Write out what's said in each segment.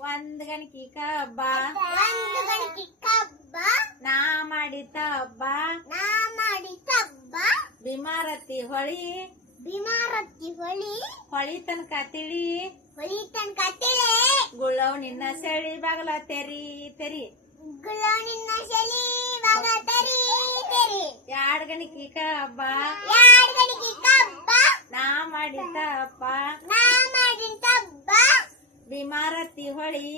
ಒಂದ್ ಗಣಕಿ ಕಬ್ಬ ಒಂದು ಗಣಕಿ ಕಬ್ಬ ನಾ ಮಾಡಿದ ಹಬ್ಬ. ನಾ ಮಾಡಿದ ಹಬ್ಬ. ಬಿಮಾರತಿ ಹೊಳಿ. ಬಿಮಾರತಿ ಹೊಳಿ. ಹೊಳಿ ತನಕ ತಿಳಿ. ಹೊಳಿ ತನಕ ತಿಳಿ. ಗುಳ್ಳವ್ ನಿನ್ನ ಸೆಳಿ ಬಾಗಲ ತೆರಿ ತೆರಿ. ಗುಳ್ಳವ್ ನಿನ್ನ ಸೆಳಿ ತರಿ ತೆರಿ. ಎರಡ್ ಗಣಕಿ ಕಬ್ಬ ಯಾರ್ ಗಣಕಿ ಕಬ್ಬ ನಾ ಮಾಡಿದ ಹಬ್ಬ. ನಾ ಮಾಡಿದ ಹಬ್ಬ ಬಿಮಾರತಿ ಹೊಳಿ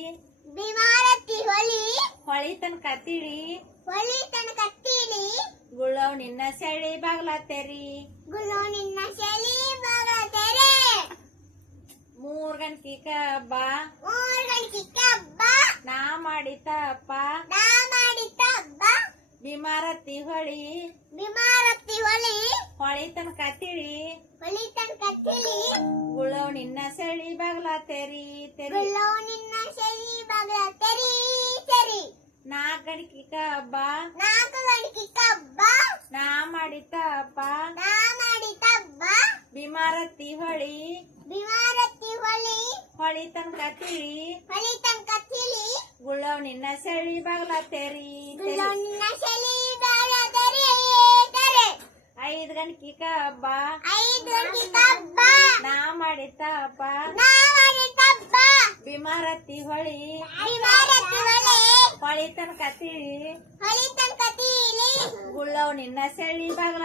ಬಿಮಾರತಿ ಹೊಳಿ ಹೊಳಿ ತನಕ ತಿಳಿ ಹೊಳಿ ತನಕ ತಿಳಿ ಗುಳ್ಳವ್ ನಿನ್ನ ಸೆಳಿ ಬಾಗಲ ತೆರಿ. ನಿನ್ನ ಸೆಳಿ ಬಾಗ ತೆರಿ. ಮೂರ್ ಗಂಟಿ ಕಬ್ಬ ಮೂರ್ ಗಂಟಿ ಕಬ್ಬ ನಾ ಮಾಡಿತ ಅಪ್ಪ ನಾ ಮಾಡಿತ ಹಬ್ಬ. ಬಿಮಾರತಿ ಹೊಳಿ ಬಿಮಾರತಿ ಹೊಳಿ ಹೊಳಿ ತನಕ ತಿಳಿ ಹೊಳಿ ತನಕ ತಿಳಿ ಗುಳ್ಳವ್ ನಿನ್ನ ಸೆಳಿ ಬಗ್ಲ ತೆರಿ ತೆರಿ. ನಿನ್ನ ಸೆಳಿ ಬಗ್ಲ ತೆರಿ ತೆರಿ. ನಾ ಗಣಕಿ ಕಬ್ಬ ನಾಲ್ಕು ಗಣಕಿ ಕಬ್ಬ ನಾ ಮಾಡಿದ ಹಬ್ಬ. ನಾ ಮಾಡಿದ ಹಬ್ಬ. ಬಿಮಾರತಿ ಹೊಳಿ. ಬಿಮಾರತಿ ಹೊಳಿ. ಹೊಳಿ ತನಕ ತಿಳಿ. ಹೊಳಿ ತನಕ ತಿಳಿ. ಗುಳ್ಳವ್ ನಿನ್ನ ಸೆಳಿ ಬಗ್ಲ ತೆರಿ ತೆರಿ. ನಿನ್ನ ಶಲಿ ಬಾಗ ತೆರೆ ತೆರೆ ಗಣಕಿ ಕಬ್ಬ ನಾ ಮಾಡಿದಪ್ಪ ಹಬ್ಬ ನಾ ಮಾಡಿದ ಹಬ್ಬ ಬಿಮಾರತಿ ಹೊಳಿ. ಹೊಳಿ ತನಕ ತಿಳಿ ಗುಳ್ಳವ್ ನಿನ್ನ ಸೆಳಿ ಬಾಗಲ